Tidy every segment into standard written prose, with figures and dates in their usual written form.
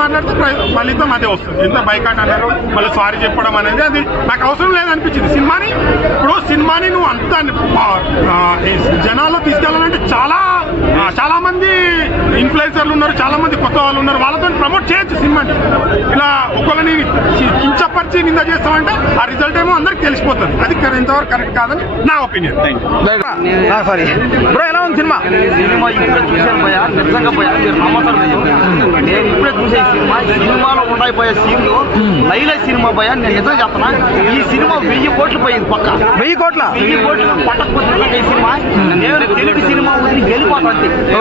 మాట్లాడితే ఫలితం అదే వస్తుంది. ఎంత బైకాట్ అన్నారు మళ్ళీ సారీ చెప్పడం అనేది అది నాకు అవసరం లేదనిపించింది. సినిమాని నువ్వు అంత జనాల్లో తీసుకెళ్ళాలంటే చాలా మంది ఇన్ఫ్లుయెన్సర్లు ఉన్నారు, చాలా మంది కొత్త వాళ్ళు ఉన్నారు, వాళ్ళతో ప్రమోట్ చేయొచ్చు సినిమాని. ఇలా ఒకరిని కించపరిచి నింద చేస్తామంటే ఆ రిజల్ట్ ఏమో అందరికి తెలిసిపోతుంది. అది ఇంతవరకు కరెక్ట్ కాదని నా ఒపీనియన్. సారీ బ్రో, ఎలా ఉంది సినిమా? సినిమా ఇప్పుడే చూశాను భయ, నిజంగా భయ మీరు నమ్మతారు లేదు. నేను ఇప్పుడే చూసే సినిమాలో ఉండైపోయే సీన్లు లైలే సినిమా భయ. నేను నిజంగా చెప్తున్నా, ఈ సినిమా 1000 కోట్లు పోయింది పక్క. 1000 కోట్ల పట్టకపోతుంది ఈ సినిమా. నేను తెలుగు సినిమా వదిలి వెళ్ళిపోతాను.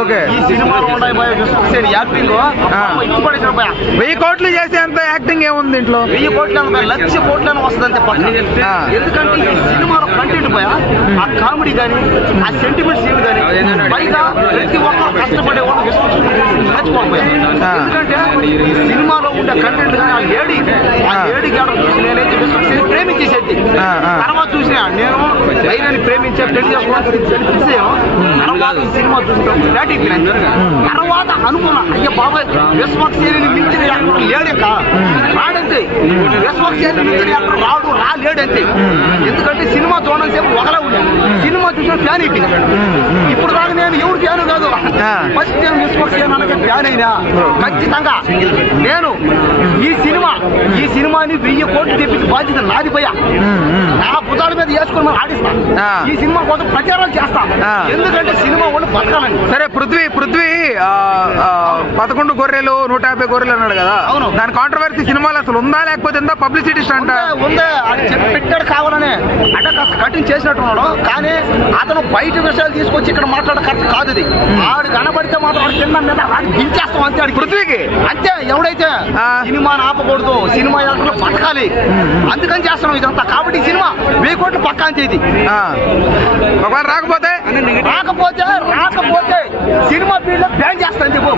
ఓకే, ఈ సినిమాలో ఉండైపోయే విశ్వసేన్ యాక్టింగ్ ఇప్పుడే భయ. 1000 కోట్లు చేసేంత యాక్టింగ్ ఏముంది ఇంట్లో? 1000 కోట్లను 1,00,000 కోట్లను వస్తుంది అంతే పక్క. ఎందుకంటే ఈ సినిమాలో కంటెంట్ భయ, ఆ కామెడీ కానీ ఆ సెంటిమెంట్ సీన్ కానీ పైగా ప్రతి ఒక్కరు కష్టపడే వాళ్ళు మర్చిపోకపోయారు. ఎందుకంటే ఈ సినిమాలో ఉండే కంటెంట్ కానీ ఆ ఏడి గేడ చూసి నేనైతే విశ్వసేన్ ప్రేమించేసేది. తర్వాత చూసిన నేను ధైర్యాన్ని ప్రేమించే పెళ్లి చేసుకోవాల్సి తర్వాత ఈ సినిమా చూసిన తర్వాత అనుకున్నా, అయ్యో బాబాయ్ విశ్వసేని మించిన యాక్టర్ లేడక రాడంతే. విశ్వసేని మించిన యాక్టర్ రాలేడంతే. ఎందుకంటే సినిమా చూడడం సేపు ఒకలా ఉన్నాను, సినిమా చూసిన ఫ్యాన్ ఇది. ఇప్పుడు దాకా నేను ఎవరు ఫ్యాను కాదు, ఫస్ట్ నేను విశ్వసేన్ అనగా ఫ్యాన్ అయినా ఖచ్చితంగా. నేను ఈ సినిమాని 1000 కోట్లు తెప్పించి బాధ్యత నాది భయ. నా భుజాల మీద వేసుకొని మనం ఆడిస్తాను. ఈ సినిమా కోసం ప్రచారాలు చేస్తాం, ఎందుకంటే సినిమా వాళ్ళు బతకాలని. సరే, పృథ్వీ 11 గొర్రెలు 150 గొర్రెలు అన్నాడు కదా, అవును. దాని కాంట్రవర్సీ సినిమాలో అసలు ఉందా లేకపోతే ఎంత పబ్లిసిటీ స్టంట్? ఉందే, అది చెప్పి పెట్టాడు కావాలని. అంటే కాస్త కటింగ్ చేసినట్టున్నాడు, కానీ అతను బయట విషయాలు తీసుకొచ్చి ఇక్కడ మాట్లాడ కరెక్ట్ కాదు. ఇది ఆడు కనబడితే మాత్రం కింద మీద ఆడి దించేస్తాం అంతే. ఆడికి పృథ్వీకి అంతే. ఎవడైతే సినిమాని ఆపకూడదు, సినిమా యాక్టర్లు బతకాలి, అందుకని చేస్తున్నాం ఇదంతా. కాబట్టి ఈ సినిమా 1000 కోట్లు పక్కా అంతే. ఇది ఒకవేళ రాకపోతే సినిమా ఫీల్డ్ లో బ్యాన్ చేస్తాను చెప్పు.